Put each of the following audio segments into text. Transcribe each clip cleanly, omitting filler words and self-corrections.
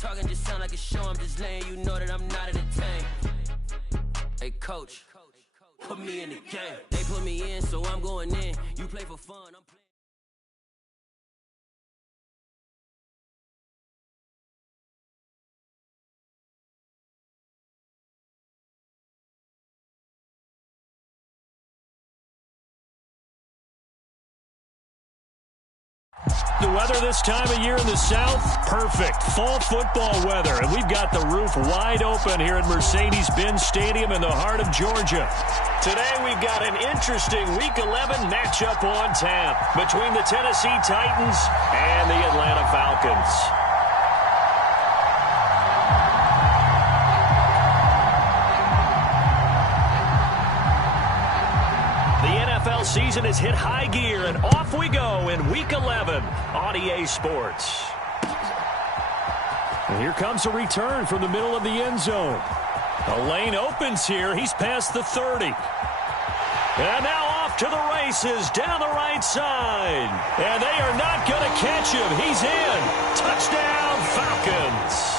talking just sound like a show. I'm just letting you know that I'm not entertained. Hey, coach, put me in the game. They put me in, so I'm going in. You play for fun, I'm playing. The weather this time of year in the South, perfect. Fall football weather, and we've got the roof wide open here at Mercedes-Benz Stadium in the heart of Georgia. Today we've got an interesting Week 11 matchup on tap between the Tennessee Titans and the Atlanta Falcons. NFL season has hit high gear, and off we go in Week 11 on EA Sports. And here comes a return from the middle of the end zone. A lane opens here. He's past the 30. And now off to the races down the right side. And they are not going to catch him. He's in. Touchdown, Falcons.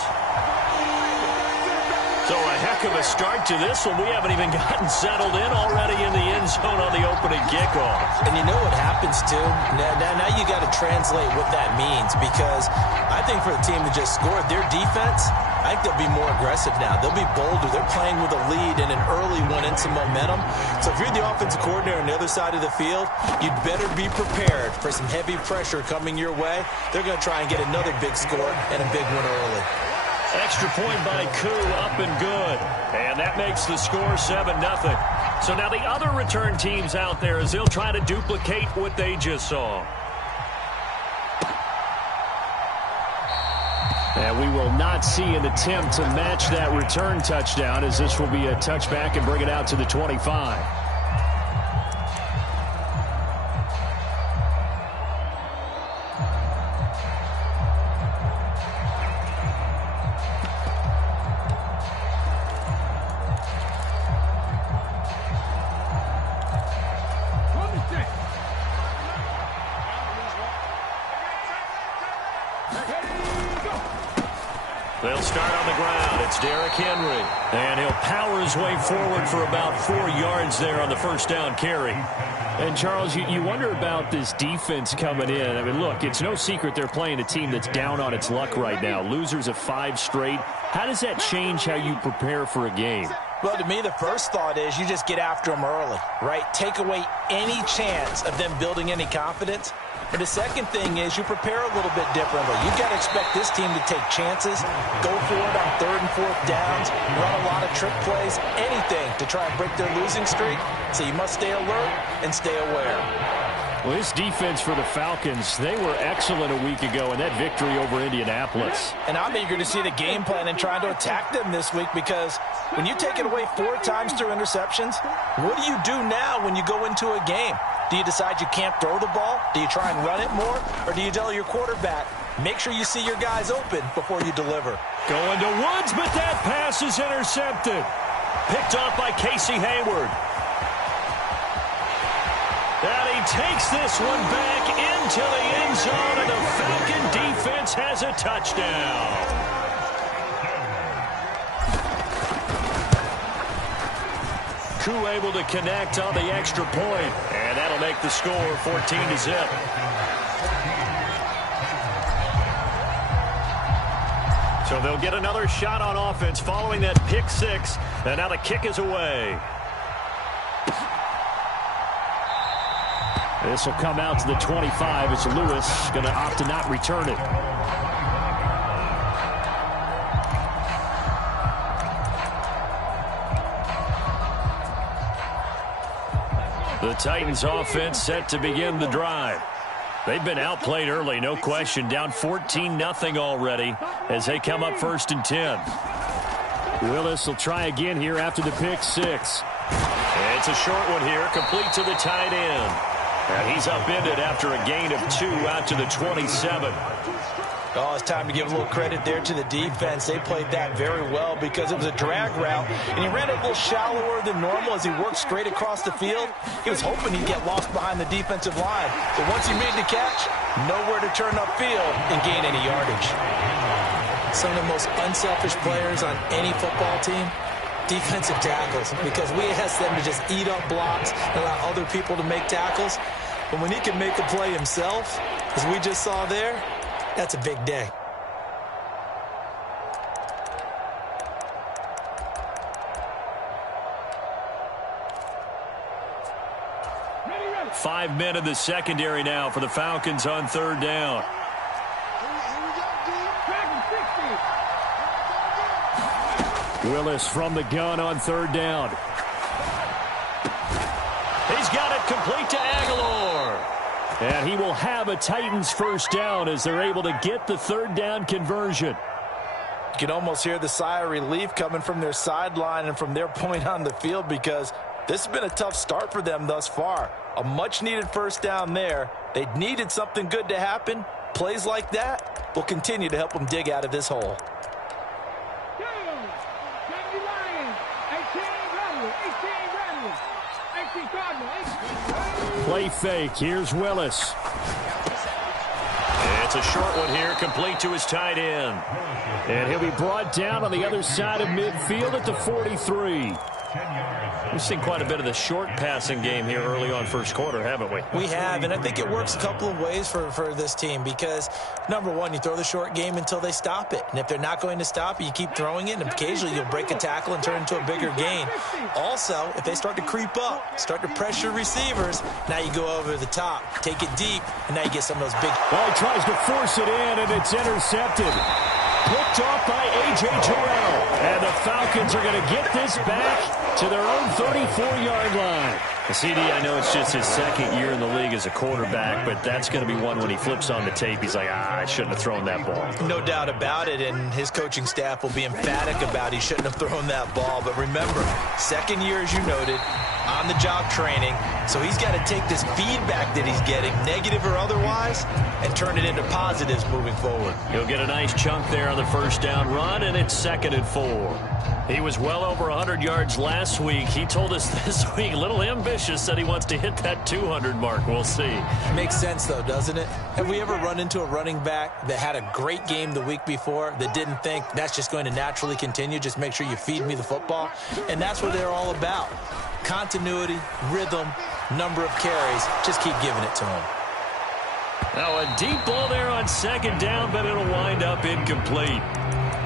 So a heck of a start to this one. We haven't even gotten settled in already in the end zone on the opening kickoff. And you know what happens, too? Now you got to translate what that means, because I think for the team that just scored, their defense, I think they'll be more aggressive now. They'll be bolder. They're playing with a lead and an early one and some momentum. So if you're the offensive coordinator on the other side of the field, you'd better be prepared for some heavy pressure coming your way. They're going to try and get another big score and a big one early. Extra point by Koo, up and good. And that makes the score 7-0. So now the other return teams out there as they'll try to duplicate what they just saw. And we will not see an attempt to match that return touchdown, as this will be a touchback and bring it out to the 25. They'll start on the ground. It's Derrick Henry. And he'll power his way forward for about 4 yards there on the first down carry. And, Charles, you wonder about this defense coming in. I mean, look, it's no secret they're playing a team that's down on its luck right now. Losers of 5 straight. How does that change how you prepare for a game? Well, to me, the first thought is you just get after them early, right? Take away any chance of them building any confidence. And the second thing is you prepare a little bit differently. You've got to expect this team to take chances, go for it on 3rd and 4th downs, run a lot of trick plays, anything to try and break their losing streak. So you must stay alert and stay aware. Well, this defense for the Falcons, they were excellent a week ago in that victory over Indianapolis. And I'm eager to see the game plan and trying to attack them this week, because when you take it away 4 times through interceptions, what do you do now when you go into a game? Do you decide you can't throw the ball? Do you try and run it more? Or do you tell your quarterback, make sure you see your guys open before you deliver? Going to Woods, but that pass is intercepted. Picked off by Casey Hayward. And he takes this one back into the end zone, and the Falcon defense has a touchdown. Koo able to connect on the extra point, and that'll make the score 14-0. So they'll get another shot on offense following that pick 6, and now the kick is away. This will come out to the 25. It's Lewis going to opt to not return it. The Titans offense set to begin the drive. They've been outplayed early, no question. Down 14-0 already as they come up 1st and 10. Willis will try again here after the pick 6. It's a short one here, complete to the tight end. And he's upended after a gain of 2 out to the 27. Oh, it's time to give a little credit there to the defense. They played that very well because it was a drag route, and he ran it a little shallower than normal as he worked straight across the field. He was hoping he'd get lost behind the defensive line. But once he made the catch, nowhere to turn upfield and gain any yardage. Some of the most unselfish players on any football team, defensive tackles, because we ask them to just eat up blocks and allow other people to make tackles. But when he can make a play himself, as we just saw there, that's a big day. Ready. 5 men in the secondary now for the Falcons on third down. Willis from the gun on third down. He's got it complete to Aguilar. And he will have a Titans first down as they're able to get the third down conversion. You can almost hear the sigh of relief coming from their sideline and from their point on the field because this has been a tough start for them thus far. A much-needed first down there. They needed something good to happen. Plays like that will continue to help them dig out of this hole. Play fake. Here's Willis. It's a short one here, complete to his tight end. And he'll be brought down on the other side of midfield at the 43. We've seen quite a bit of the short passing game here early on first quarter, haven't we? We have, and I think it works a couple of ways for this team because, number one, you throw the short game until they stop it. And if they're not going to stop it, you keep throwing it, and occasionally you'll break a tackle and turn into a bigger gain. Also, if they start to creep up, start to pressure receivers, now you go over the top, take it deep, and now you get some of those big... Well, he tries to force it in, and it's intercepted. Picked off by A.J. Terrell. And the Falcons are going to get this back to their own 34-yard line. CD, I know it's just his second year in the league as a quarterback, but that's going to be one when he flips on the tape. He's like, I shouldn't have thrown that ball. No doubt about it, and his coaching staff will be emphatic about he shouldn't have thrown that ball. But remember, second year, as you noted, on-the-job training, so he's got to take this feedback that he's getting, negative or otherwise, and turn it into positives moving forward. He'll get a nice chunk there on the first down run, and it's 2nd and 4. He was well over 100 yards last week. He told us this week, a little ambitious, said he wants to hit that 200 mark. We'll see. Makes sense, though, doesn't it? Have we ever run into a running back that had a great game the week before that didn't think that's just going to naturally continue? Just make sure you feed me the football. And that's what they're all about. Continuity, rhythm, number of carries. Just keep giving it to him. Now a deep ball there on second down, but it'll wind up incomplete.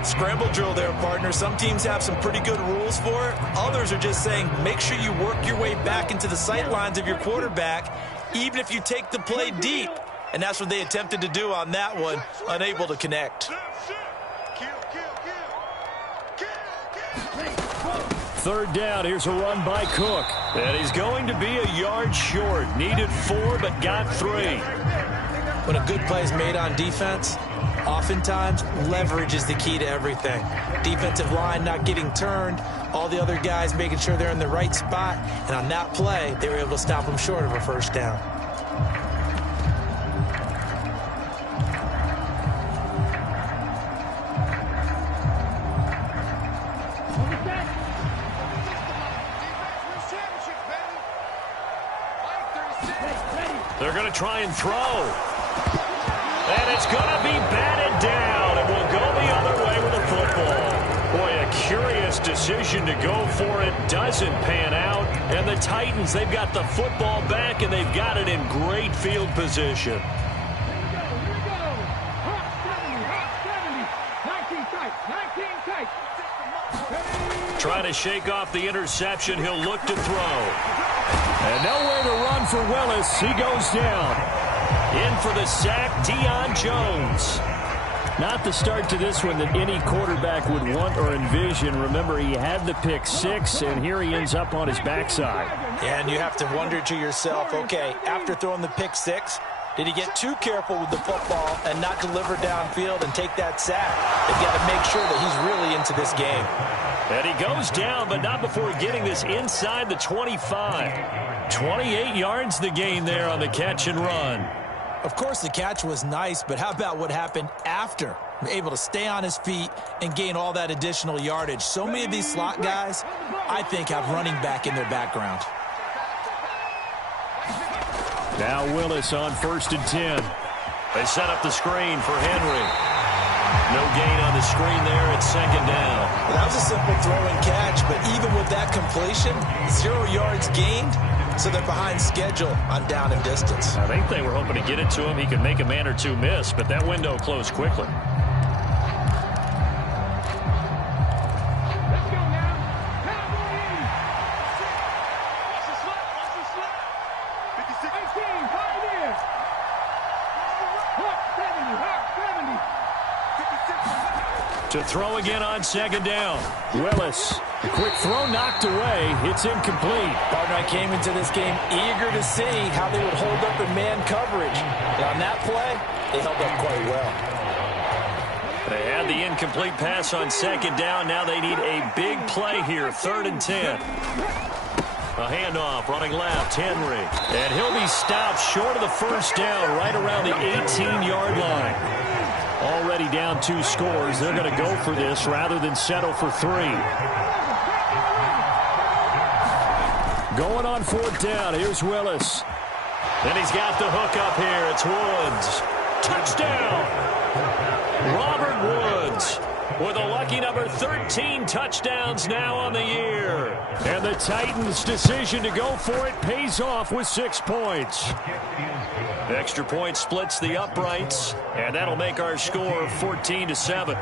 Scramble drill there, partner. Some teams have some pretty good rules for it. Others are just saying make sure you work your way back into the sight lines of your quarterback, even if you take the play deep. And that's what they attempted to do on that one, unable to connect. Third down, here's a run by Cook. And he's going to be a yard short. Needed 4, but got 3. When a good play is made on defense, oftentimes leverage is the key to everything. Defensive line not getting turned, all the other guys making sure they're in the right spot, and on that play, they were able to stop them short of a first down. They're going to try and throw. And it's going to be batted down. It will go the other way with the football. Boy, a curious decision to go for it. Doesn't pan out. And the Titans, they've got the football back, and they've got it in great field position. Trying to shake off the interception. He'll look to throw. And nowhere to run for Willis. He goes down. In for the sack, Deion Jones. Not the start to this one that any quarterback would want or envision. Remember, he had the pick 6, and here he ends up on his backside. Yeah, and you have to wonder to yourself, okay, after throwing the pick 6, did he get too careful with the football and not deliver downfield and take that sack? They've got to make sure that he's really into this game. And he goes down, but not before getting this inside the 25. 28 yards the gain there on the catch and run. Of course, the catch was nice, but how about what happened after? Able to stay on his feet and gain all that additional yardage. So many of these slot guys, I think, have running back in their background. Now Willis on 1st and 10. They set up the screen for Henry. No gain on the screen there. It's 2nd down. Well, that was a simple throw and catch, but even with that completion, 0 yards gained, so they're behind schedule on down and distance. I think they were hoping to get it to him. He could make a man or two miss, but that window closed quickly. To throw again on 2nd down. Willis. A quick throw knocked away. It's incomplete. Partner, I came into this game eager to see how they would hold up in man coverage. And on that play, they held up quite well. They had the incomplete pass on 2nd down. Now they need a big play here. 3rd and 10. A handoff running left. Henry. And he'll be stopped short of the 1st down right around the 18-yard line. Already down 2 scores. They're going to go for this rather than settle for 3. Going on 4th down. Here's Willis. And he's got the hook up here. It's Woods. Touchdown! Robert Woods with a lucky number 13 touchdowns now on the year. And the Titans' decision to go for it pays off with 6 points. Extra point splits the uprights, and that'll make our score 14-7.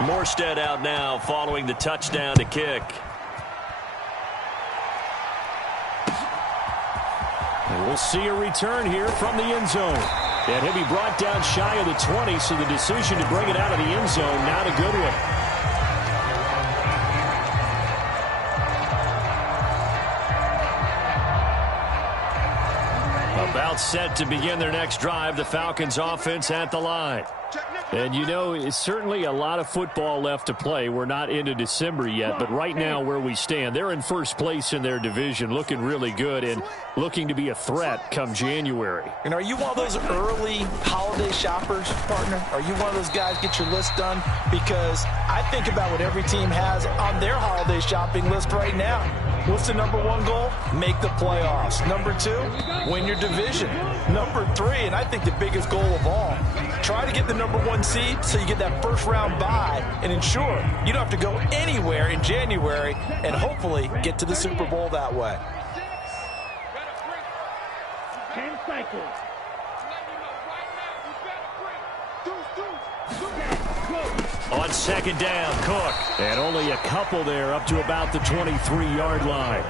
Morstead out now following the touchdown to kick. And we'll see a return here from the end zone. And he'll be brought down shy of the 20, so the decision to bring it out of the end zone, not a good one. About set to begin their next drive, the Falcons offense at the line. And you know, it's certainly a lot of football left to play. We're not into December yet, but right now where we stand, they're in 1st place in their division, looking really good and looking to be a threat come January. And are you one of those early holiday shoppers, partner? Are you one of those guys get your list done? Because I think about what every team has on their holiday shopping list right now. What's the number 1 goal? Make the playoffs. Number 2, win your division. Number 3, and I think the biggest goal of all, try to get the number 1 seed so you get that 1st round bye and ensure you don't have to go anywhere in January and hopefully get to the Super Bowl that way. 10 cycles. On 2nd down, Cook. And only a couple there up to about the 23-yard line.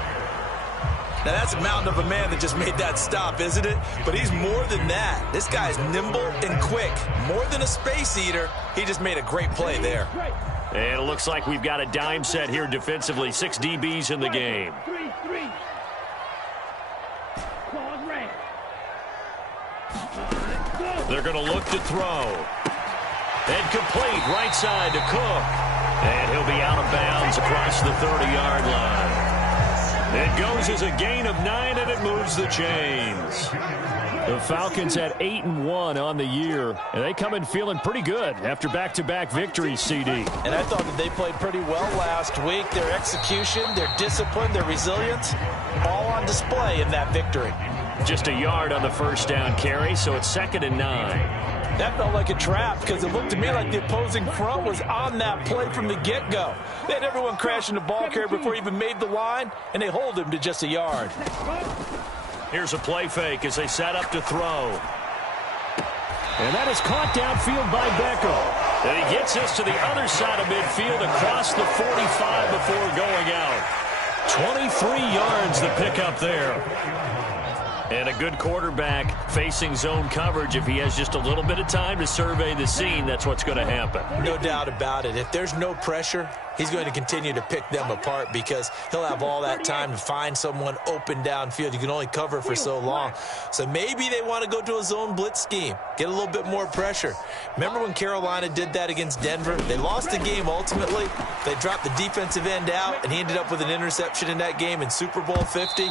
Now, that's a mountain of a man that just made that stop, isn't it? But he's more than that. This guy's nimble and quick. More than a space eater, he just made a great play there. And it looks like we've got a dime set here defensively. 6 DBs in the game. They're going to look to throw. And complete right side to Cook. And he'll be out of bounds across the 30-yard line. It goes as a gain of 9, and it moves the chains. The Falcons at 8-1 on the year, and they come in feeling pretty good after back-to-back victories, CD. And I thought that they played pretty well last week. Their execution, their discipline, their resilience, all on display in that victory. Just a yard on the 1st down carry, so it's 2nd and 9. That felt like a trap because it looked to me like the opposing front was on that play from the get-go. They had everyone crashing the ball carrier before he even made the line, and they hold him to just a yard. Here's a play fake as they set up to throw. And that is caught downfield by Beckham. And he gets us to the other side of midfield across the 45 before going out. 23 yards the pickup there. And a good quarterback facing zone coverage. If he has just a little bit of time to survey the scene, that's what's going to happen. No doubt about it. If there's no pressure, he's going to continue to pick them apart because he'll have all that time to find someone open downfield. You can only cover for so long. So maybe they want to go to a zone blitz scheme, get a little bit more pressure. Remember when Carolina did that against Denver? They lost the game ultimately. They dropped the defensive end out, and he ended up with an interception in that game in Super Bowl 50.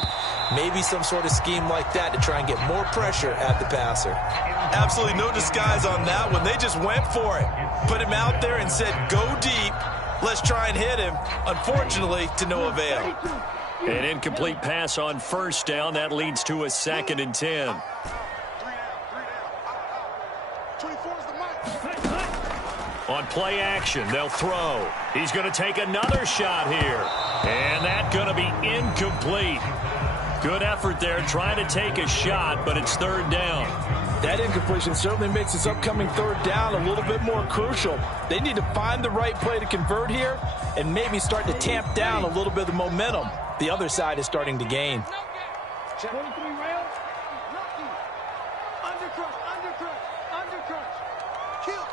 Maybe some sort of scheme like that to try and get more pressure at the passer. Absolutely no disguise on that one. They just went for it. Put him out there and said, go deep. Let's try and hit him. Unfortunately, to no avail. An incomplete pass on first down. That leads to a 2nd and 10. On play action, they'll throw. He's going to take another shot here. And that's going to be incomplete. Good effort there trying to take a shot, but it's 3rd down. That incompletion certainly makes this upcoming 3rd down a little bit more crucial. They need to find the right play to convert here and maybe start to tamp down a little bit of the momentum the other side is starting to gain. 23 rounds. Undercrush. Kill.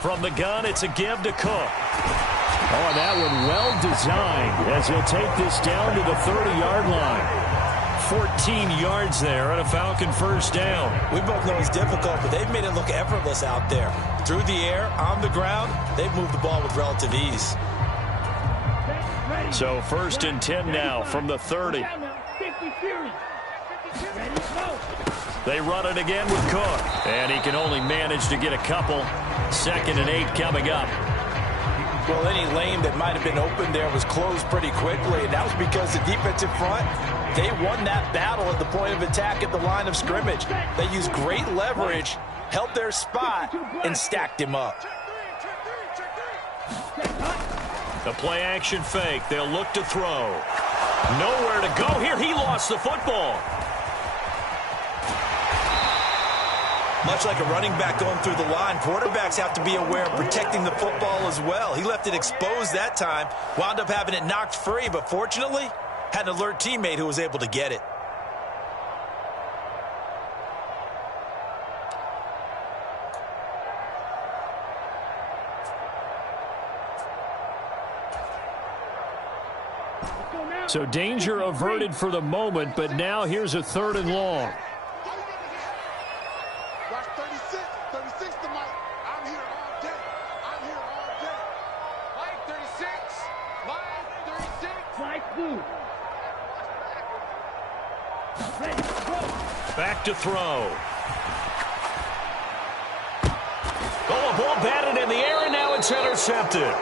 From the gun, it's a give to Cook. Oh, that one well designed as he'll take this down to the 30-yard line. 14 yards there and a Falcon first down. We both know it's difficult, but they've made it look effortless out there. Through the air, on the ground, they've moved the ball with relative ease. So 1st and 10 now from the 30. They run it again with Cook, and he can only manage to get a couple. 2nd and 8 coming up. Well, any lane that might have been open there was closed pretty quickly, and that was because the defensive front, they won that battle at the point of attack at the line of scrimmage. They used great leverage, held their spot, and stacked him up. The play action fake. They'll look to throw. Nowhere to go here. He lost the football. Much like a running back going through the line, quarterbacks have to be aware of protecting the football as well. He left it exposed that time, wound up having it knocked free, but fortunately, had an alert teammate who was able to get it. So danger averted for the moment, but now here's a 3rd and long. Watch 36. 36 to Mike. I'm here all day. Mike 36. Mike 36. Mike blue. Back to throw. Oh, a ball batted in the air, and now it's intercepted.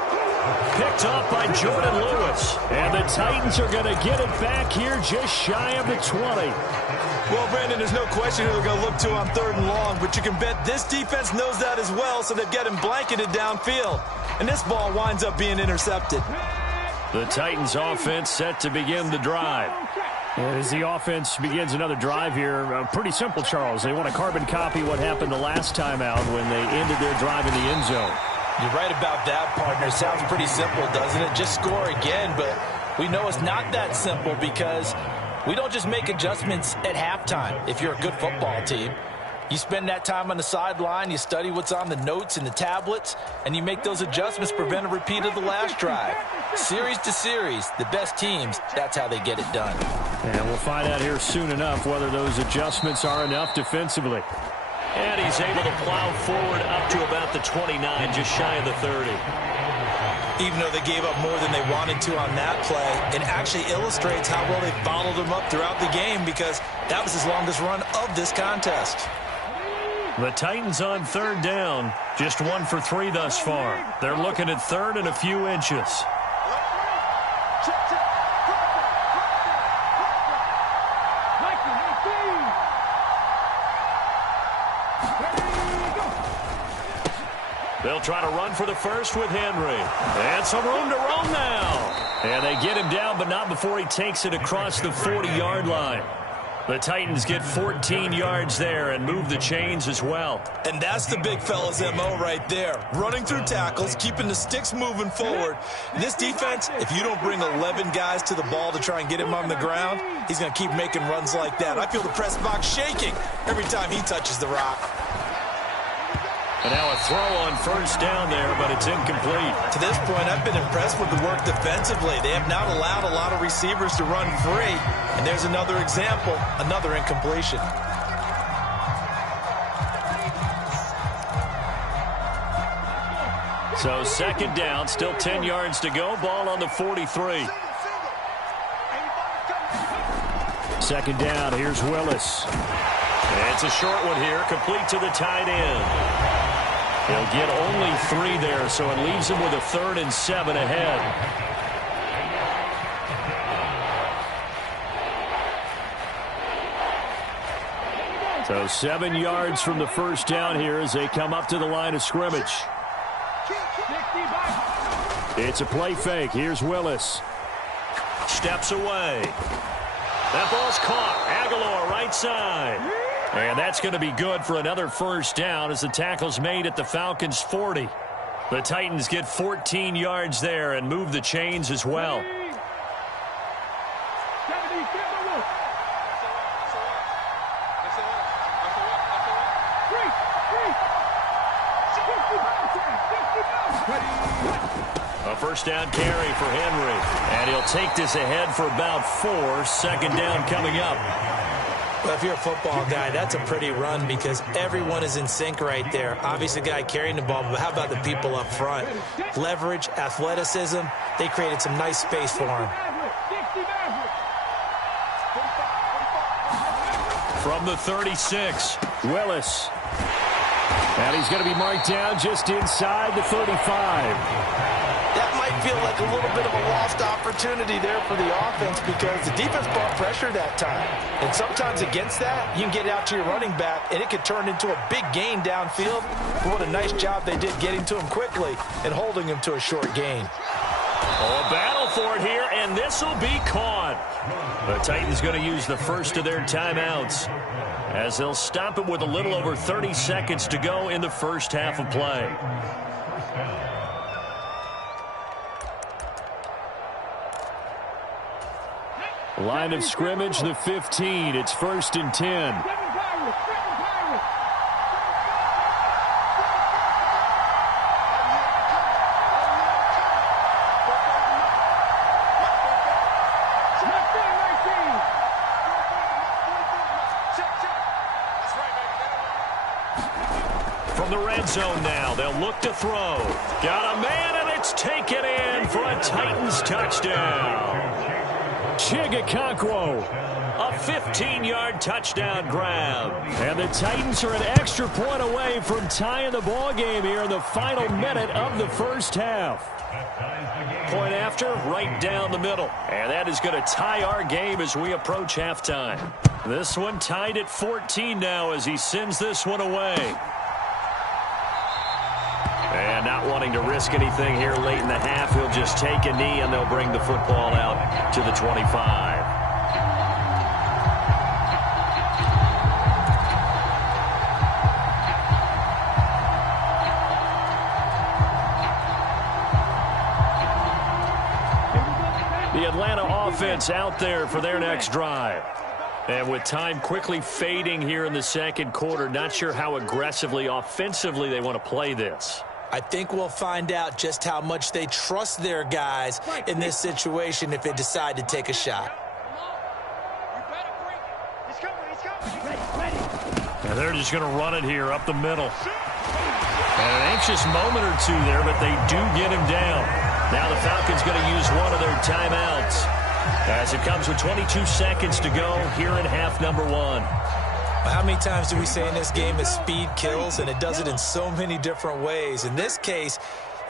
Picked up by Jordan Lewis. And the Titans are going to get it back here just shy of the 20. Well, Brandon, there's no question who they're going to look to on 3rd and long, but you can bet this defense knows that as well, so they've got him blanketed downfield. And this ball winds up being intercepted. The Titans offense set to begin the drive. As the offense begins another drive here, pretty simple, Charles. They want to carbon copy what happened the last time out when they ended their drive in the end zone. You're right about that, partner. Sounds pretty simple, doesn't it? Just score again, but we know it's not that simple because we don't just make adjustments at halftime if you're a good football team. You spend that time on the sideline, you study what's on the notes and the tablets, and you make those adjustments to prevent a repeat of the last drive. Series to series, the best teams, that's how they get it done. And we'll find out here soon enough whether those adjustments are enough defensively. And he's able to plow forward up to about the 29, just shy of the 30. Even though they gave up more than they wanted to on that play, it actually illustrates how well they bottled them up throughout the game because that was his longest run of this contest. The Titans on 3rd down, just 1 for 3 thus far. They're looking at 3rd and a few inches. They'll try to run for the first with Henry. And some room to roam now. And they get him down, but not before he takes it across the 40-yard line. The Titans get 14 yards there and move the chains as well. And that's the big fella's MO right there. Running through tackles, keeping the sticks moving forward. This defense, if you don't bring 11 guys to the ball to try and get him on the ground, he's going to keep making runs like that. I feel the press box shaking every time he touches the rock. And now a throw on first down there, but it's incomplete. To this point, I've been impressed with the work defensively. They have not allowed a lot of receivers to run free. And there's another example, another incompletion. So second down, still 10 yards to go. Ball on the 43. Second down, here's Willis. It's a short one here, complete to the tight end. He'll get only 3 there, so it leaves him with a 3rd and 7 ahead. So 7 yards from the first down here as they come up to the line of scrimmage. It's a play fake. Here's Willis. Steps away. That ball's caught. Aguilar right side. And that's going to be good for another first down as the tackle's made at the Falcons' 40. The Titans get 14 yards there and move the chains as well. A first down carry for Henry. And he'll take this ahead for about 4. Second down coming up. Well, if you're a football guy, that's a pretty run because everyone is in sync right there. Obviously, the guy carrying the ball, but how about the people up front? Leverage, athleticism, they created some nice space for him. From the 36, Willis. And he's going to be marked down just inside the 35. That might feel like a little bit of a lost opportunity there for the offense because the defense brought pressure that time. And sometimes against that, you can get out to your running back, and it could turn into a big gain downfield. What a nice job they did getting to him quickly and holding him to a short gain. Oh, a battle for it here, and this will be caught. The Titans going to use the first of their timeouts as they'll stop it with a little over 30 seconds to go in the first half of play. Line of scrimmage, the 15. It's 1st and 10. From the red zone now, they'll look to throw. Got a man, and it's taken in for a Titans touchdown. Chigakonkwo, a 15-yard touchdown grab. And the Titans are an extra point away from tying the ball game here in the final minute of the first half. Point after, right down the middle. And that is going to tie our game as we approach halftime. This one tied at 14 now as he sends this one away. And not wanting to risk anything here late in the half, he'll just take a knee and they'll bring the football out to the 25. The Atlanta offense out there for their next drive. And with time quickly fading here in the second quarter, not sure how aggressively, offensively they want to play this. I think we'll find out just how much they trust their guys in this situation if they decide to take a shot. And they're just going to run it here up the middle. And an anxious moment or two there, but they do get him down. Now the Falcons going to use one of their timeouts as it comes with 22 seconds to go here in half number 1. How many times do we say in this game that speed kills, and it does it in so many different ways? In this case,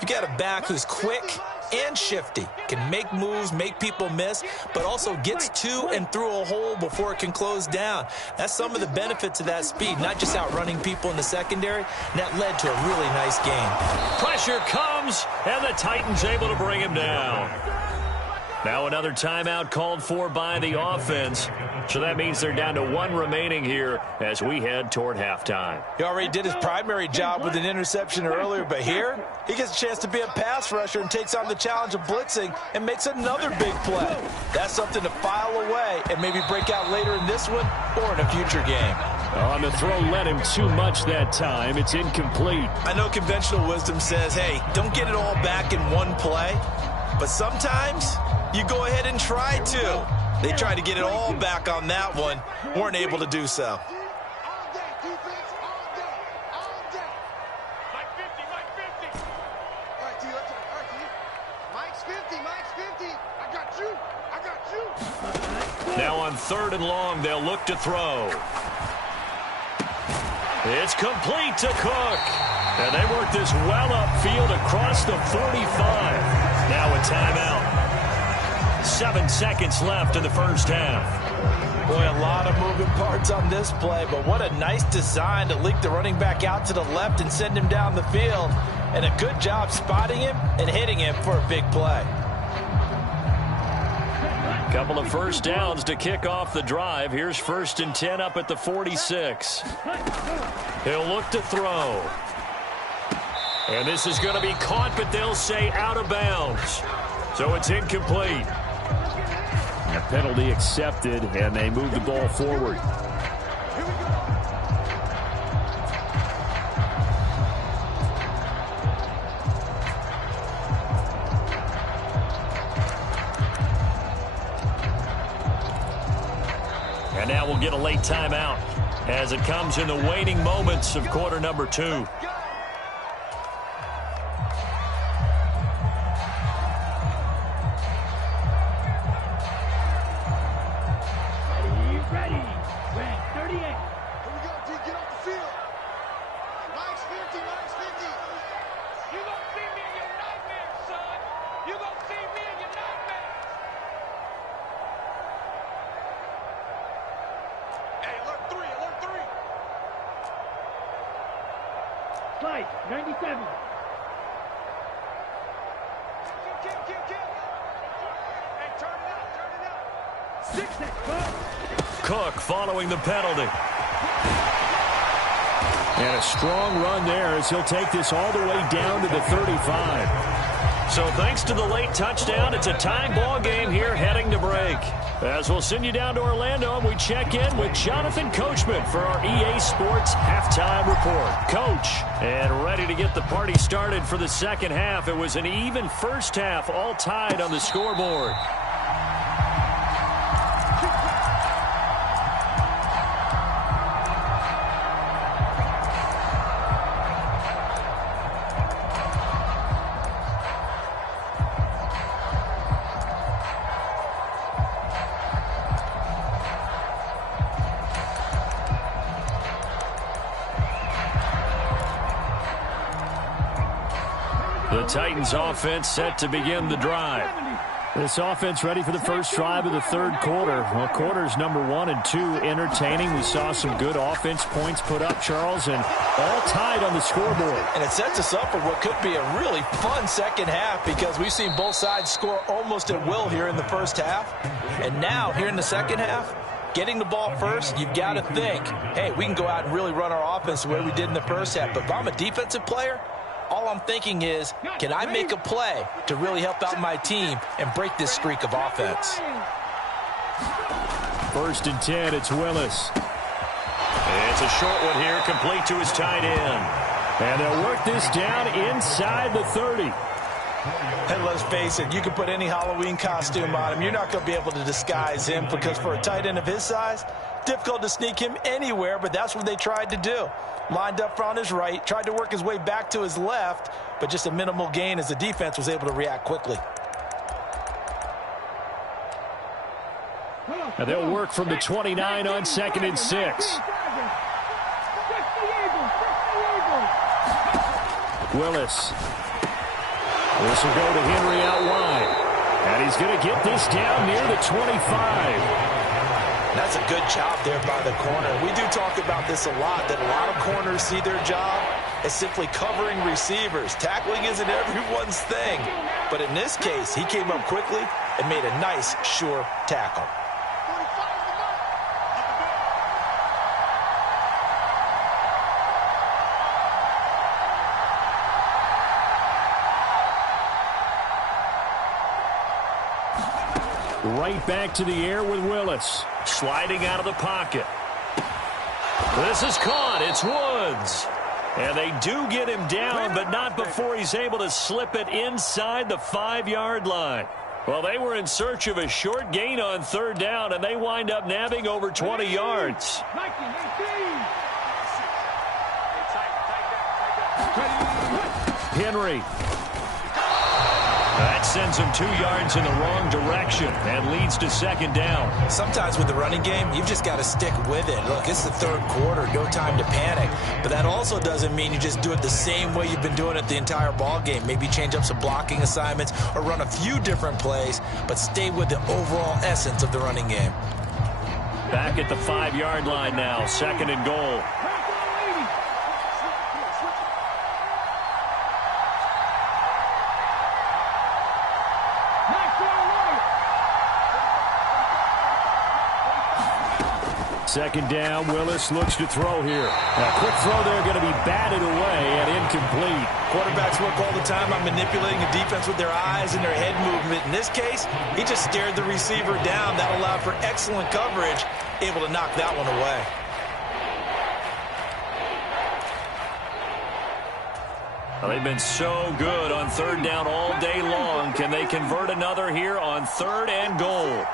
you got a back who's quick and shifty, can make moves, make people miss, but also gets to and through a hole before it can close down. That's some of the benefits of that speed, not just outrunning people in the secondary, and that led to a really nice game. Pressure comes, and the Titans able to bring him down. Now another timeout called for by the offense. So that means they're down to 1 remaining here as we head toward halftime. He already did his primary job with an interception earlier, but here he gets a chance to be a pass rusher and takes on the challenge of blitzing and makes another big play. That's something to file away and maybe break out later in this one or in a future game. On the throw, led him too much that time. It's incomplete. I know conventional wisdom says, hey, don't get it all back in one play. But sometimes you go ahead and try to. They tried to get it all back on that one. Weren't able to do so. All day, defense, all day, all day. Mike 50, Mike 50. All right, T, let's go. All right, T. Mike's 50, Mike's 50. I got you. I got you. Now on 3rd and long, they'll look to throw. It's complete to Cook. And they work this well upfield across the 45. Now a timeout. 7 seconds left in the first half. Boy, a lot of moving parts on this play, but what a nice design to leak the running back out to the left and send him down the field. And a good job spotting him and hitting him for a big play. Couple of first downs to kick off the drive. Here's 1st and 10 up at the 46. He'll look to throw. And this is going to be caught, but they'll say out of bounds. So it's incomplete. A penalty accepted, and they move the ball forward. And now we'll get a late timeout as it comes in the waning moments of quarter number 2. Slice, 97. Hey, turn it up. 6 seconds. Cook following the penalty. And a strong run there as he'll take this all the way down to the 35. So thanks to the late touchdown, it's a tie ball game here heading to break. As we'll send you down to Orlando, we check in with Jonathan Coachman for our EA Sports Halftime Report. Coach, and ready to get the party started for the second half. It was an even first half, all tied on the scoreboard. The Titans offense set to begin the drive. This offense ready for the first drive of the third quarter. Well, quarters number 1 and 2 entertaining. We saw some good offense points put up, Charles, and all tied on the scoreboard. And it sets us up for what could be a really fun second half because we've seen both sides score almost at will here in the first half. And now, here in the second half, getting the ball first, you've got to think, hey, we can go out and really run our offense the way we did in the first half. But if I'm a defensive player, all I'm thinking is, can I make a play to really help out my team and break this streak of offense? 1st and 10, it's Willis. It's a short one here, complete to his tight end. And they'll work this down inside the 30. And let's face it, you can put any Halloween costume on him. You're not going to be able to disguise him because for a tight end of his size, difficult to sneak him anywhere, but that's what they tried to do. Lined up on his right, tried to work his way back to his left, but just a minimal gain as the defense was able to react quickly. And they'll work from the 29 on 2nd and 6. Willis. This will go to Henry out wide. And he's going to get this down near the 25. That's a good job there by the corner. We do talk about this a lot, that a lot of corners see their job as simply covering receivers. Tackling isn't everyone's thing. But in this case, he came up quickly and made a nice, sure tackle. Right back to the air with Willis. Sliding out of the pocket. This is caught. It's Woods. And they do get him down, but not before he's able to slip it inside the 5-yard line. Well, they were in search of a short gain on third down, and they wind up nabbing over 20 yards. Henry. That sends him 2 yards in the wrong direction and leads to second down. Sometimes with the running game, you've just got to stick with it. Look, it's the third quarter, no time to panic. But that also doesn't mean you just do it the same way you've been doing it the entire ball game. Maybe change up some blocking assignments or run a few different plays, but stay with the overall essence of the running game. Back at the 5-yard line now, second and goal. Second down, Willis looks to throw here. A quick throw there, going to be batted away and incomplete. Quarterbacks work all the time on manipulating a defense with their eyes and their head movement. In this case, he just stared the receiver down. That allowed for excellent coverage, able to knock that one away. Well, they've been so good on third down all day long. Can they convert another here on third and goal?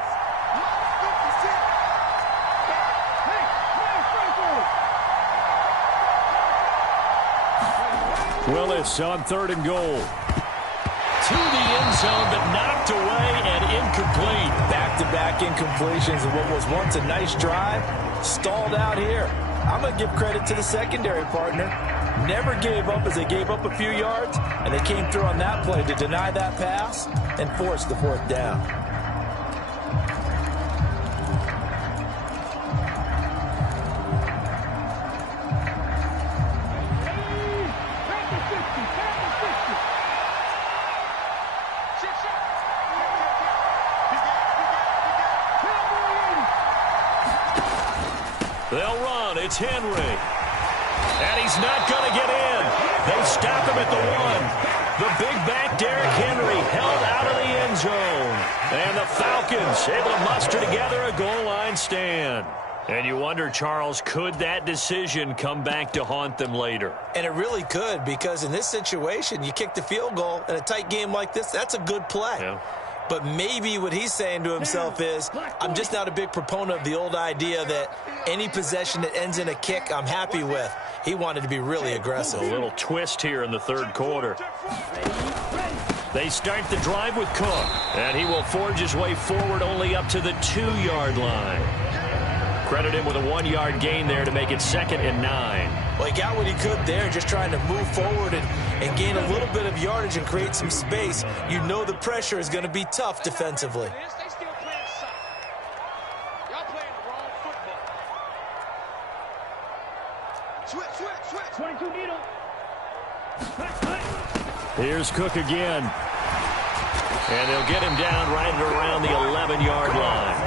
Willis on third and goal. To the end zone, but knocked away and incomplete. Back-to-back incompletions of what was once a nice drive, stalled out here. I'm going to give credit to the secondary partner. Never gave up as they gave up a few yards, and they came through on that play to deny that pass and force the fourth down. They'll run. It's Henry. And he's not going to get in. They stop him at the 1. The big back, Derrick Henry, held out of the end zone. And the Falcons able to muster together a goal line stand. And you wonder, Charles, could that decision come back to haunt them later? And it really could, because in this situation, you kick the field goal in a tight game like this, that's a good play. Yeah. But maybe what he's saying to himself is, I'm just not a big proponent of the old idea that any possession that ends in a kick I'm happy with. He wanted to be really aggressive. A little twist here in the third quarter. They start the drive with Cook, and he will forge his way forward only up to the 2-yard line. Credit him with a 1-yard gain there to make it 2nd and 9. Well, he got what he could there, just trying to move forward and gain a little bit of yardage and create some space. You know the pressure is going to be tough defensively. They still playing soccer. Y'all playing the wrong football. Switch. 22 needle. Here's Cook again. And they'll get him down right around the 11-yard line.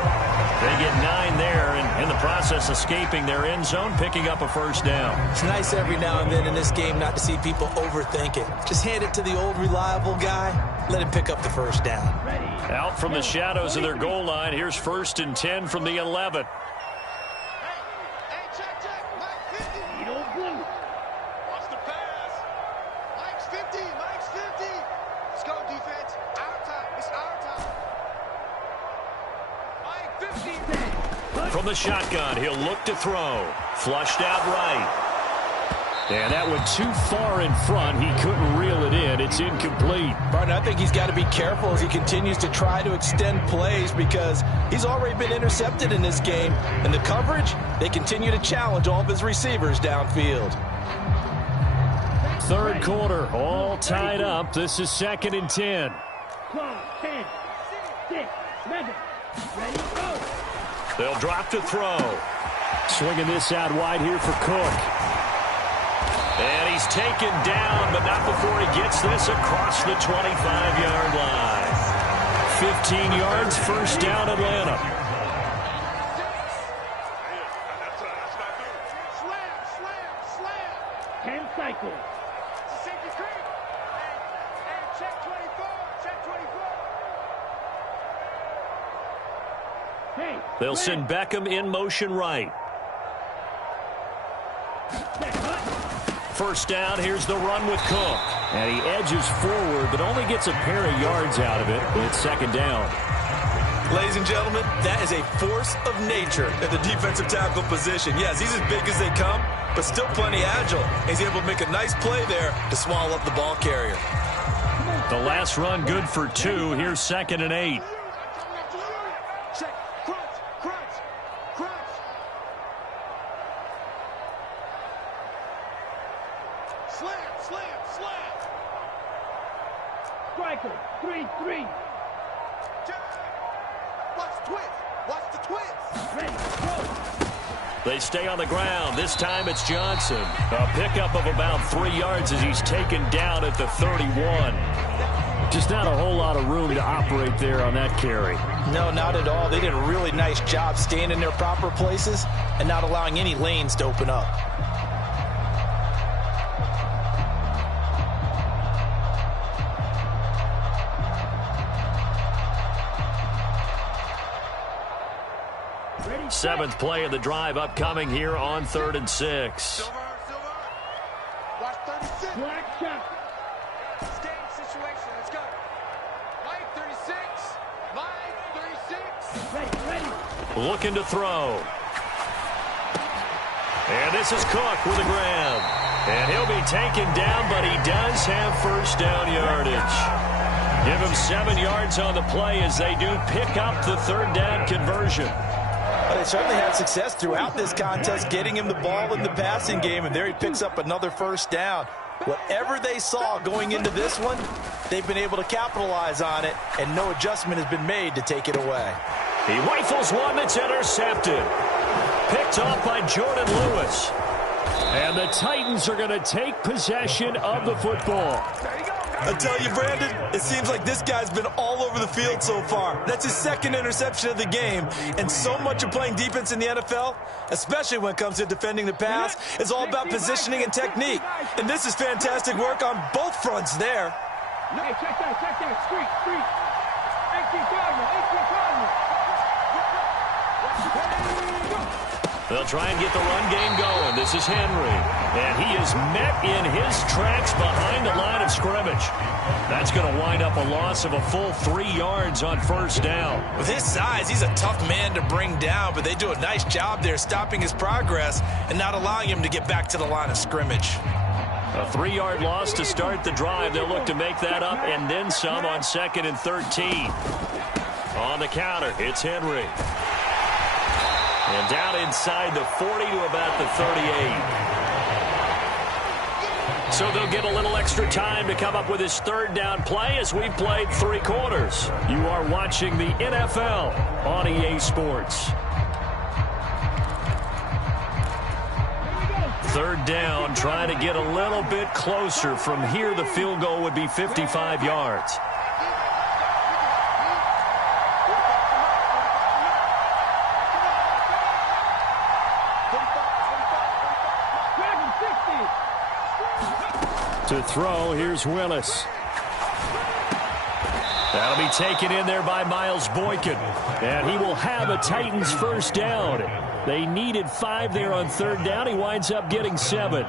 They get 9 there, and in the process escaping their end zone, picking up a first down. It's nice every now and then in this game not to see people overthink it. Just hand it to the old reliable guy. Let him pick up the first down. Out from the shadows of their goal line, here's 1st and 10 from the 11. Hey, check. Mike 50. Needle blue. Watch the pass. Mike's 50. Let's go, defense. Our time. It's our time. Mike 50. From the shotgun, he'll look to throw. Flushed out right. And that went too far in front. He couldn't reel it in. It's incomplete. Martin, I think he's got to be careful as he continues to try to extend plays because he's already been intercepted in this game. And the coverage, they continue to challenge all of his receivers downfield. Third quarter, all tied up. This is 2nd and 10. 12, 10, 6, 7. Ready, go. They'll drop to throw. Swinging this out wide here for Cook. And he's taken down, but not before he gets this across the 25-yard line. 15 yards, first down, Atlanta. Slam. 10 cycles. Safety creep. Hey, check 24. Hey. They'll send Beckham in motion right. First down, here's the run with Cook. And he edges forward, but only gets a pair of yards out of it. It's second down. Ladies and gentlemen, that is a force of nature at the defensive tackle position. Yes, he's as big as they come, but still plenty agile. He's able to make a nice play there to swallow up the ball carrier. The last run good for 2. Here's 2nd and 8. Check. Crunch. Crunch. Crunch. Slam. Slam. Slam. Striker, 3-3. Watch the twist. Watch the twist. Ready, go. They stay on the ground. This time it's Johnson. A pickup of about 3 yards as he's taken down at the 31. Just not a whole lot of room to operate there on that carry. No, not at all. They did a really nice job staying in their proper places and not allowing any lanes to open up. Seventh play of the drive upcoming here on 3rd and 6. Silver. Watch 36. Black shot. Stand situation. Let's go. Line 36. Line 36. Ready. Looking to throw. And this is Cook with a grab. And he'll be taken down, but he does have first down yardage. Give him 7 yards on the play as they do pick up the 3rd down conversion. Well, they certainly had success throughout this contest, getting him the ball in the passing game, and there he picks up another first down. Whatever they saw going into this one, they've been able to capitalize on it, and no adjustment has been made to take it away. He rifles one that's intercepted. Picked off by Jordan Lewis. And the Titans are going to take possession of the football. I tell you, Brandon, it seems like this guy's been all over the field so far. That's his 2nd interception of the game. And so much of playing defense in the NFL, especially when it comes to defending the pass, is all about positioning and technique. And this is fantastic work on both fronts there. Hey, check that. Street. 18 Cardinal. They'll try and get the run game going. This is Henry. And he is met in his tracks behind the line of scrimmage. That's going to wind up a loss of a full 3 yards on first down. With his size, he's a tough man to bring down, but they do a nice job there stopping his progress and not allowing him to get back to the line of scrimmage. A 3-yard loss to start the drive. They'll look to make that up and then some on 2nd and 13. On the counter, it's Henry. And down inside the 40 to about the 38. So they'll get a little extra time to come up with his 3rd down play as we've played 3 quarters. You are watching the NFL on EA Sports. 3rd down, trying to get a little bit closer. From here, the field goal would be 55 yards. To throw, here's Willis. That'll be taken in there by Miles Boykin. And he will have a Titans first down. They needed 5 there on 3rd down. He winds up getting 7.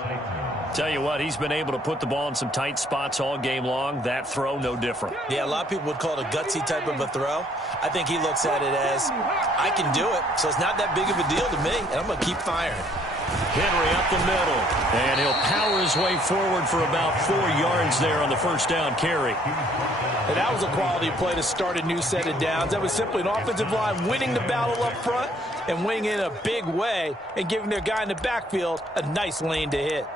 Tell you what, he's been able to put the ball in some tight spots all game long. That throw, no different. Yeah, a lot of people would call it a gutsy type of a throw. I think he looks at it as, I can do it, so it's not that big of a deal to me, and I'm going to keep firing. Henry up the middle, and he'll power his way forward for about 4 yards there on the first down carry. And that was a quality play to start a new set of downs. That was simply an offensive line winning the battle up front and winning in a big way and giving their guy in the backfield a nice lane to hit.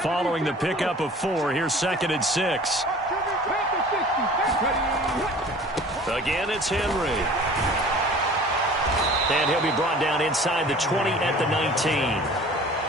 Following the pickup of 4, here's 2nd and 6. Again, it's Henry. And he'll be brought down inside the 20 at the 19.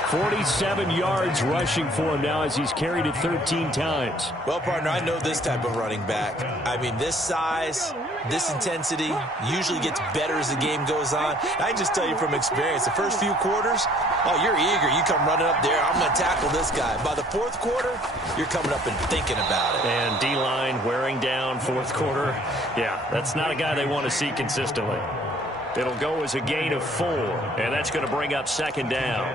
47 yards rushing for him now as he's carried it 13 times. Well, partner, I know this type of running back. I mean, this size, this intensity usually gets better as the game goes on. I can just tell you from experience, the first few quarters, oh, you're eager. You come running up there, I'm going to tackle this guy. By the 4th quarter, you're coming up and thinking about it. And D-line wearing down 4th quarter. Yeah, that's not a guy they want to see consistently. It'll go as a gain of 4, and that's going to bring up second down.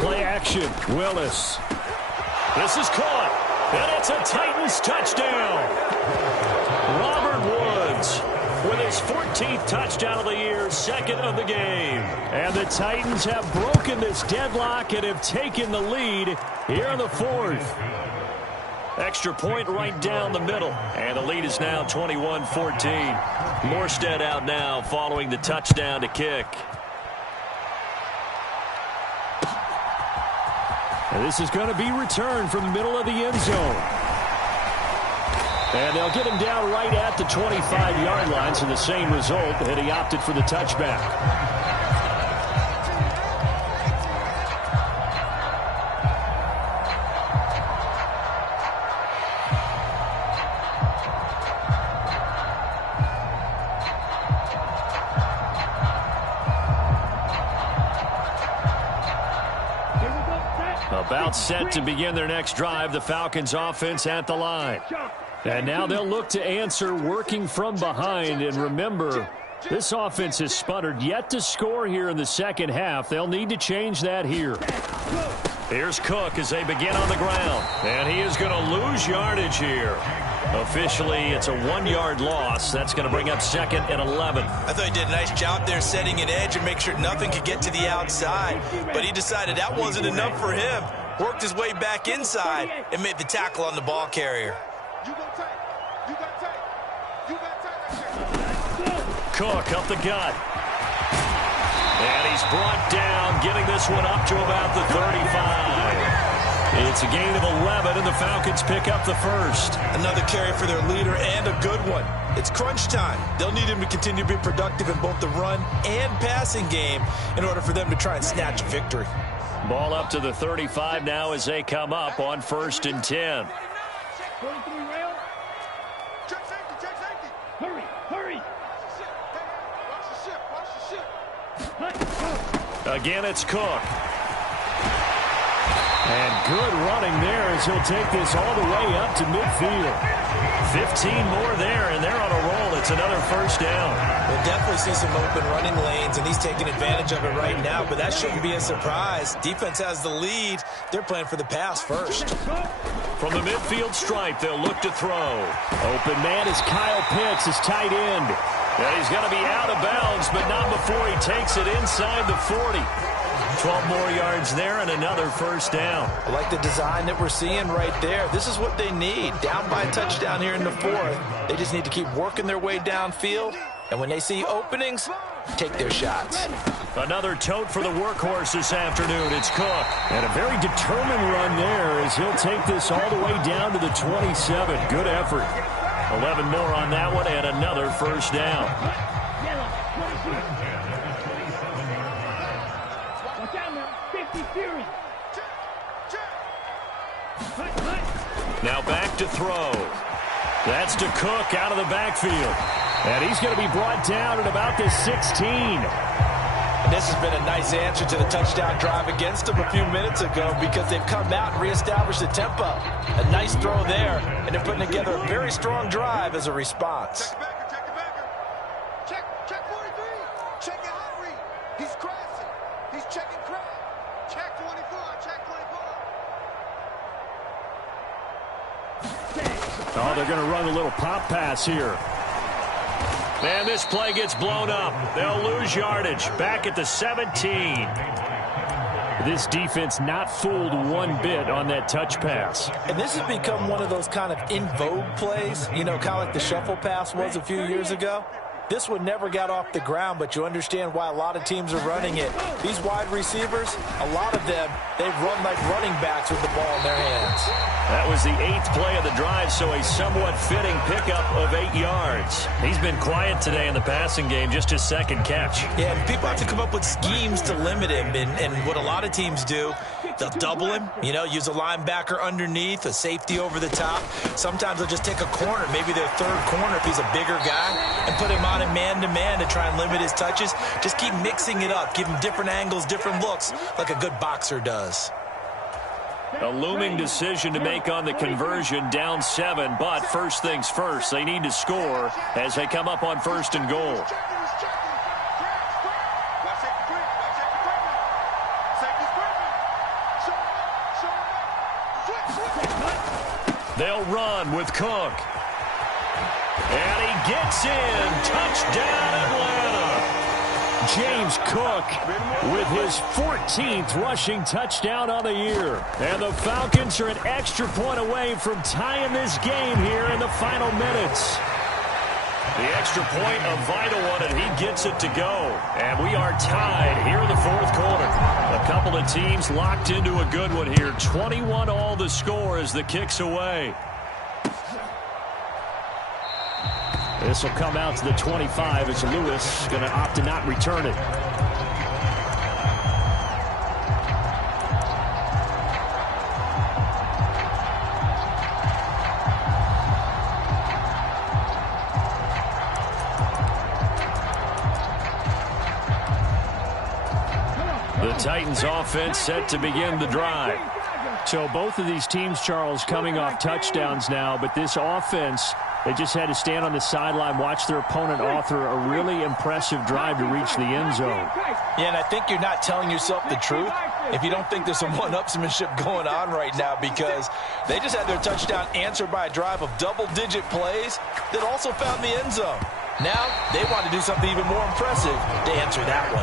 Play action, Willis. This is caught, and it's a Titans touchdown. Robert Woods with his 14th touchdown of the year, second of the game. And the Titans have broken this deadlock and have taken the lead here in the 4th. Extra point right down the middle, and the lead is now 21-14. Morstead out now following the touchdown to kick. And this is going to be returned from the middle of the end zone. And they'll get him down right at the 25-yard line, so the same result, and he opted for the touchback. About set to begin their next drive, the Falcons offense at the line. And now they'll look to answer working from behind. And remember, this offense has sputtered yet to score here in the second half. They'll need to change that here. Here's Cook as they begin on the ground. And he is going to lose yardage here. Officially, it's a 1-yard loss. That's going to bring up second and 11. I thought he did a nice job there setting an edge and make sure nothing could get to the outside. But he decided that wasn't enough for him. Worked his way back inside and made the tackle on the ball carrier. Cook up the gut. And he's brought down, getting this one up to about the 35. It's a gain of 11, and the Falcons pick up the first. Another carry for their leader, and a good one. It's crunch time. They'll need him to continue to be productive in both the run and passing game in order for them to try and snatch a victory. Ball up to the 35 now as they come up on 1st and 10. Again, it's Cook. And good running there as he'll take this all the way up to midfield. 15 more there, and they're on a roll. It's another first down. We'll definitely see some open running lanes, and he's taking advantage of it right now, but that shouldn't be a surprise. Defense has the lead. They're playing for the pass first. From the midfield stripe, they'll look to throw. Open man is Kyle Pitts, his tight end. And he's going to be out of bounds, but not before he takes it inside the 40. 12 more yards there and another first down. I like the design that we're seeing right there. This is what they need. Down by a touchdown here in the 4th. They just need to keep working their way downfield. And when they see openings, take their shots. Another tote for the workhorse this afternoon. It's Cook. And a very determined run there as he'll take this all the way down to the 27. Good effort. 11 more on that one and another first down. Now back to throw. That's to Cook out of the backfield. And he's going to be brought down at about the 16. And this has been a nice answer to the touchdown drive against them a few minutes ago because they've come out and reestablished the tempo. A nice throw there, and they're putting together a very strong drive as a response. Check the backer. Check 43. Check your hot read. He's crashing. He's checking crash. Check 24. Check 24. Oh, they're going to run a little pop pass here. And this play gets blown up. They'll lose yardage. Back at the 17. This defense not fooled one bit on that touch pass. And this has become one of those kind of in vogue plays, you know, kind of like the shuffle pass was a few years ago. This one never got off the ground, but you understand why a lot of teams are running it. These wide receivers, a lot of them, they run like running backs with the ball in their hands. That was the 8th play of the drive, so a somewhat fitting pickup of 8 yards. He's been quiet today in the passing game, just his second catch. Yeah, people have to come up with schemes to limit him, and what a lot of teams do They'll double him, use a linebacker underneath, a safety over the top. Sometimes they'll just take a corner, maybe their third corner if he's a bigger guy, and put him on a man-to-man to try and limit his touches. Just keep mixing it up, give him different angles, different looks, like a good boxer does. A looming decision to make on the conversion, down 7, but first things first, they need to score as they come up on 1st and goal. They'll run with Cook. And he gets in. Touchdown, Atlanta. James Cook with his 14th rushing touchdown on the year. And the Falcons are an extra point away from tying this game here in the final minutes. The extra point, a vital one, and he gets it to go. And we are tied here in the 4th quarter. A couple of teams locked into a good one here. 21 all the score as the kick's away. This will come out to the 25 as Lewis going to opt to not return it. The Titans offense set to begin the drive. So both of these teams, Charles, coming off touchdowns now, but this offense, they just had to stand on the sideline, watch their opponent author a really impressive drive to reach the end zone. Yeah, and I think you're not telling yourself the truth if you don't think there's some one-upsmanship going on right now, because they just had their touchdown answered by a drive of double-digit plays that also found the end zone. Now they want to do something even more impressive to answer that one.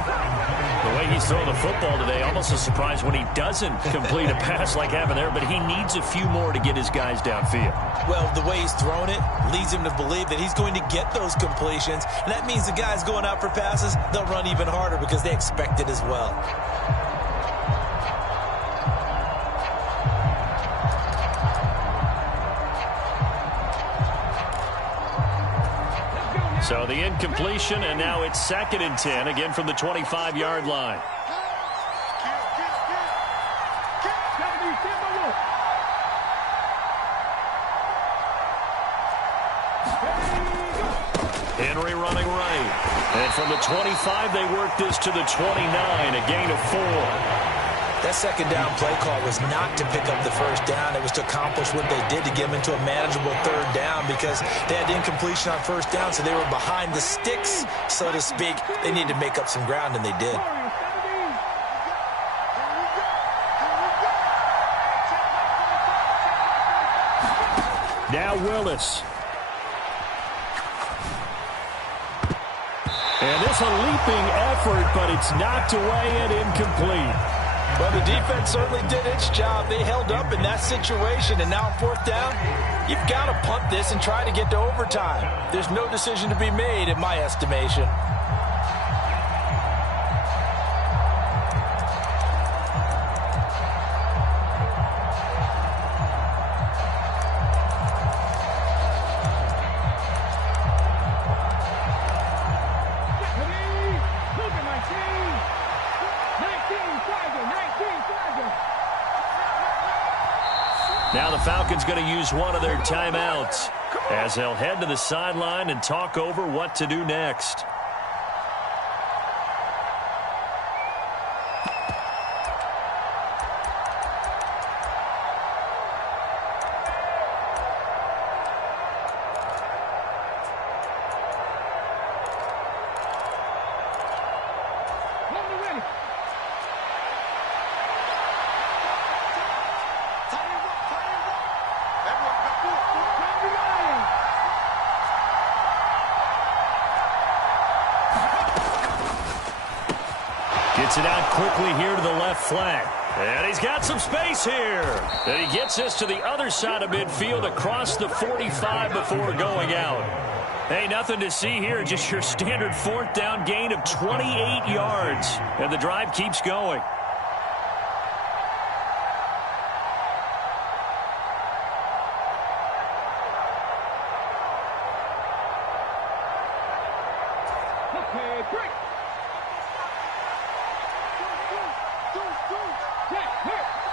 The way he's throwing the football today, almost a surprise when he doesn't complete a pass like happened there, but he needs a few more to get his guys downfield. Well, the way he's thrown it leads him to believe that he's going to get those completions, and that means the guys going out for passes, they'll run even harder because they expect it as well. So the incompletion, and now it's 2nd and 10, again from the 25-yard line. Henry running right. And from the 25, they work this to the 29, a gain of 4. That second down play call was not to pick up the first down. It was to accomplish what they did to get them into a manageable 3rd down, because they had incompletion on 1st down, so they were behind the sticks, so to speak. They needed to make up some ground, and they did. Now Willis. And this a leaping effort, but it's knocked away and incomplete. Well, the defense certainly did its job. They held up in that situation, and now on 4th down, you've got to punt this and try to get to overtime. There's no decision to be made, in my estimation. Now the Falcons going to use one of their timeouts as they'll head to the sideline and talk over what to do next. Gets it out quickly here to the left flank. And he's got some space here. And he gets this to the other side of midfield across the 45 before going out. Hey, nothing to see here. Just your standard 4th down gain of 28 yards. And the drive keeps going. Check,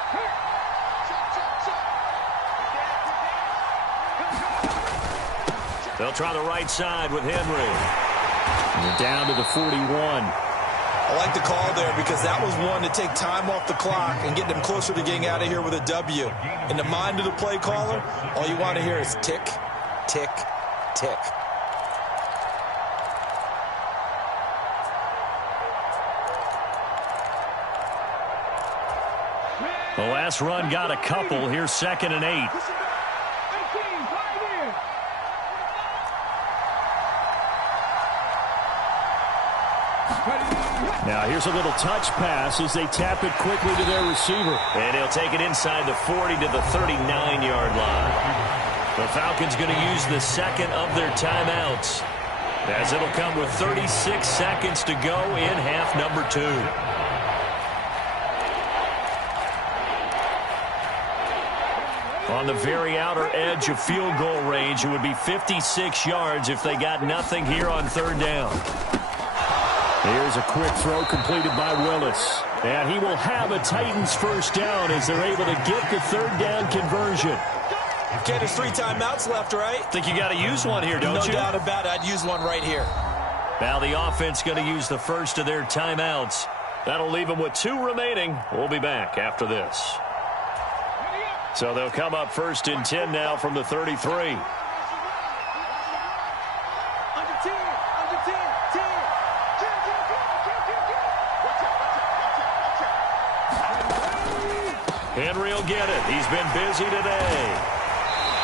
They'll try the right side with Henry. And they're down to the 41. I like the call there because that was one to take time off the clock and get them closer to getting out of here with a W. In the mind of the play caller, all you want to hear is tick, tick, tick. The last run got a couple. Here's 2nd and 8. Now here's a little touch pass as they tap it quickly to their receiver. And he'll take it inside the 40 to the 39-yard line. The Falcons going to use the second of their timeouts, as it'll come with 36 seconds to go in half number 2. On the very outer edge of field goal range, it would be 56 yards if they got nothing here on 3rd down. Here's a quick throw completed by Willis. And he will have a Titans first down as they're able to get the 3rd down conversion. Ken, there's 3 timeouts left, right? Think you got to use one here, don't you? No doubt about it. I'd use one right here. Now the offense going to use the first of their timeouts. That'll leave them with 2 remaining. We'll be back after this. So they'll come up 1st and 10 now from the 33. Henry will get it. He's been busy today.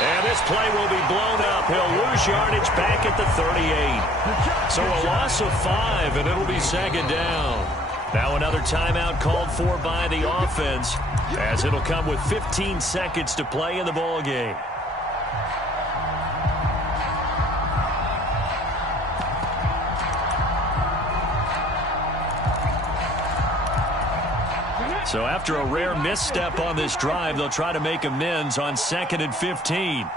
And this play will be blown up. He'll lose yardage back at the 38. So a loss of 5, and it'll be 2nd down. Now another timeout called for by the offense, as it'll come with 15 seconds to play in the ball game. So after a rare misstep on this drive, they'll try to make amends on 2nd and 15.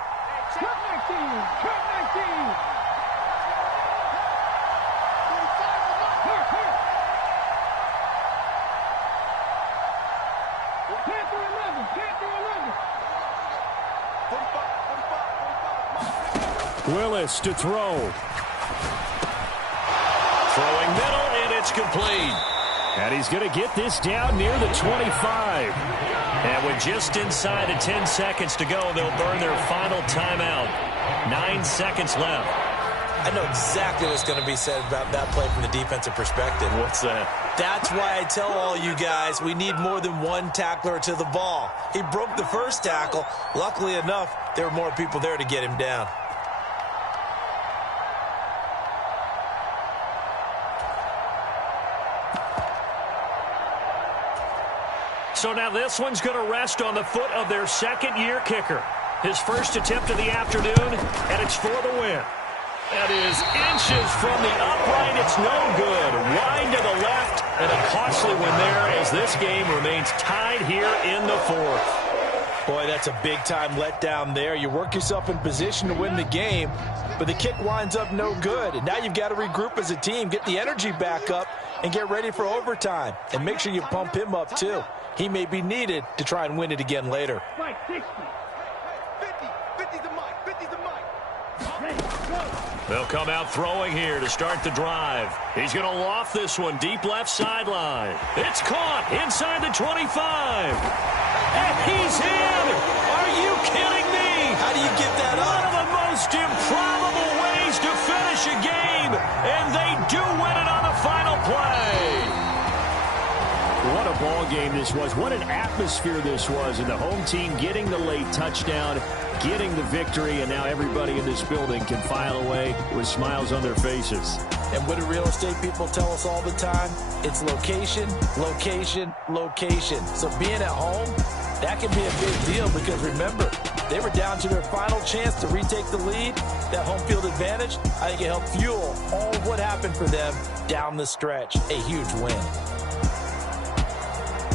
Willis to throw. Throwing middle, and it's complete. And he's going to get this down near the 25. And with just inside of 10 seconds to go, they'll burn their final timeout. 9 seconds left. I know exactly what's going to be said about that play from the defensive perspective. What's that? That's why I tell all you guys we need more than one tackler to the ball. He broke the first tackle. Luckily enough, there were more people there to get him down. So now this one's going to rest on the foot of their 2nd-year kicker. His first attempt of the afternoon, and it's for the win. That is inches from the upright. It's no good. Wide to the left, and a costly one there as this game remains tied here in the 4th. Boy, that's a big-time letdown there. You work yourself in position to win the game, but the kick winds up no good. And now you've got to regroup as a team, get the energy back up, and get ready for overtime. And make sure you pump him up, too. He may be needed to try and win it again later. Mike, 60. 50's the mic. 50's the mic. They'll come out throwing here to start the drive. He's going to loft this one deep left sideline. It's caught inside the 25. And he's in. Are you kidding me? How do you get that up? One of the most improbable ways to finish a game. And they do win it on the final play. What a ball game this was. What an atmosphere this was. And the home team getting the late touchdown, getting the victory, and now everybody in this building can file away with smiles on their faces. And what do real estate people tell us all the time? It's location, location, location. So being at home, that can be a big deal because remember, they were down to their final chance to retake the lead. That home field advantage, I think it helped fuel all of what happened for them down the stretch. A huge win.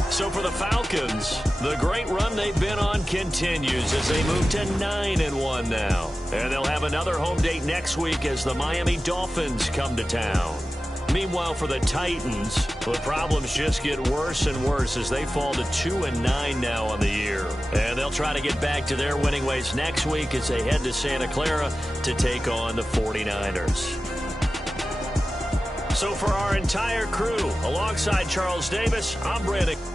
So for the Falcons, the great run they've been on continues as they move to 9-1 now. And they'll have another home date next week as the Miami Dolphins come to town. Meanwhile, for the Titans, the problems just get worse and worse as they fall to 2-9 now on the year. And they'll try to get back to their winning ways next week as they head to Santa Clara to take on the 49ers. So for our entire crew, alongside Charles Davis, I'm Brandon.